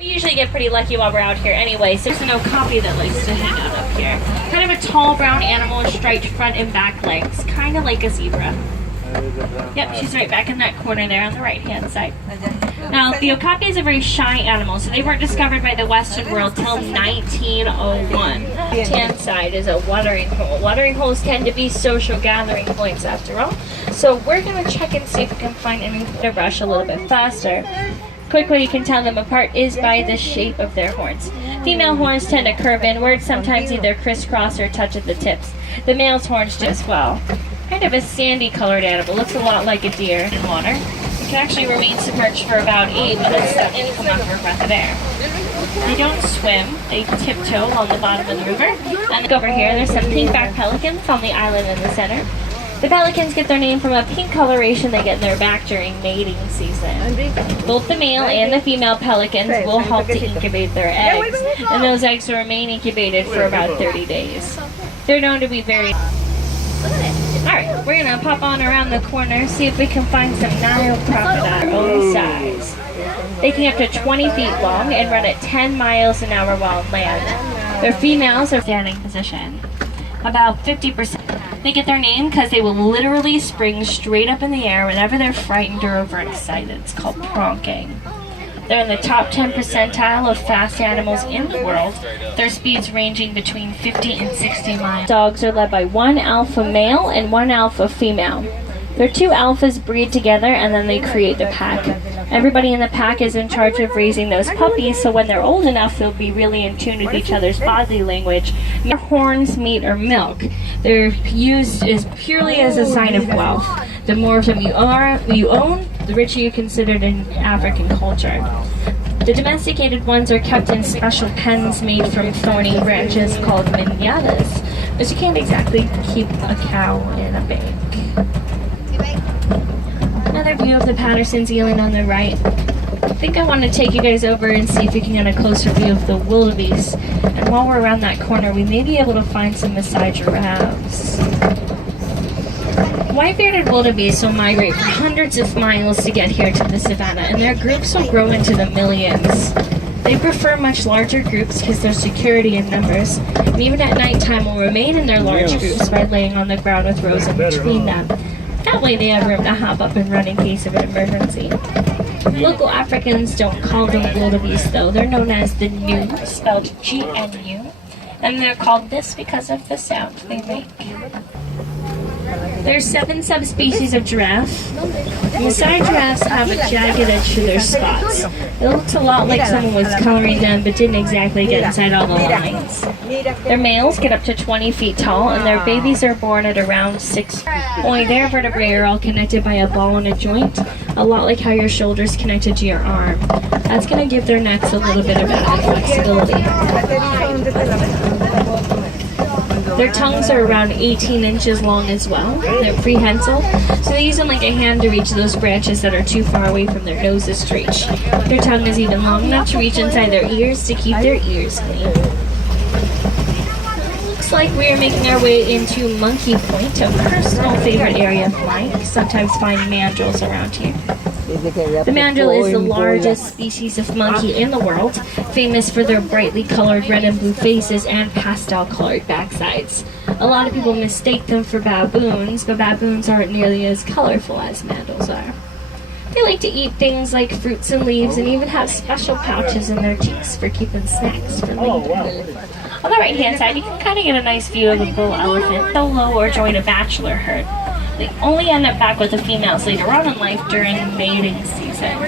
We usually get pretty lucky while we're out here anyway, so there's an okapi that likes to hang out up here. Kind of a tall brown animal with striped front and back legs, kind of like a zebra. Yep, she's right back in that corner there on the right-hand side. Now, the okapi is a very shy animal, so they weren't discovered by the Western world till 1901. The left-hand side is a watering hole. Watering holes tend to be social gathering points after all, so we're going to check and see if we can find anything to brush a little bit faster. Quick way you can tell them apart is by the shape of their horns. Female horns tend to curve inward, sometimes either crisscross or touch at the tips. The male's horns do as well. Kind of a sandy colored animal, looks a lot like a deer in water. It can actually remain submerged for about 8 minutes and come up for a breath of air. They don't swim, they tiptoe along the bottom of the river. And over here, there's some pink-backed pelicans on the island in the center. The pelicans get their name from a pink coloration they get in their back during mating season. Both the male and the female pelicans will help to incubate their eggs, and those eggs will remain incubated for about 30 days. They're known to be very... Alright, we're going to pop on around the corner, see if we can find some Nile crocodile own size. They can get up to 20 feet long and run at 10 miles an hour while on land. Their females are standing position. About 50%. They get their name because they will literally spring straight up in the air whenever they're frightened or overexcited. It's called pronking. They're in the top 10 percentile of fast animals in the world, their speeds ranging between 50 and 60 miles. Dogs are led by one alpha male and one alpha female. Their two alphas breed together and then they create the pack. Everybody in the pack is in charge of raising those puppies, so when they're old enough, they'll be really in tune with each other's body language. Their horns, meat, or milk. They're used as purely as a sign of wealth. The more of them you own, the richer you're considered in African culture. The domesticated ones are kept in special pens made from thorny branches called manadas, but you can't exactly keep a cow in a bank. Another view of the Patterson's Eland on the right. I think I want to take you guys over and see if we can get a closer view of the wildebeest. And while we're around that corner, we may be able to find some Maasai giraffes. White-bearded wildebeest will migrate for hundreds of miles to get here to the savannah, and their groups will grow into the millions. They prefer much larger groups because there's security in numbers, and even at nighttime will remain in their large groups by laying on the ground with rows in between them. That way they have room to hop up and run in case of an emergency. Local Africans don't call them wildebeest though. They're known as the gnu, spelled G-N-U, and they're called this because of the sound they make. There's 7 subspecies of giraffe. Maasai giraffes have a jagged edge to their spots. It looks a lot like someone was coloring them but didn't exactly get inside all the lines. Their males get up to 20 feet tall and their babies are born at around 6 feet. Only their vertebrae are all connected by a ball and a joint, a lot like how your shoulder's connected to your arm. That's going to give their necks a little bit of added flexibility. Their tongues are around 18 inches long as well. They're prehensile, so they use them like a hand to reach those branches that are too far away from their noses to reach. Their tongue is even long enough to reach inside their ears to keep their ears clean. Looks like we are making our way into Monkey Point, a personal favorite area of mine. You sometimes find mandrills around here. The mandrill is the largest species of monkey in the world, famous for their brightly colored red and blue faces and pastel-colored backsides. A lot of people mistake them for baboons, but baboons aren't nearly as colorful as mandrills are. They like to eat things like fruits and leaves and even have special pouches in their cheeks for keeping snacks for later. On the right-hand side, you can kind of get a nice view of a bull elephant, solo or join a bachelor herd. They only end up back with the females later on in life during mating season.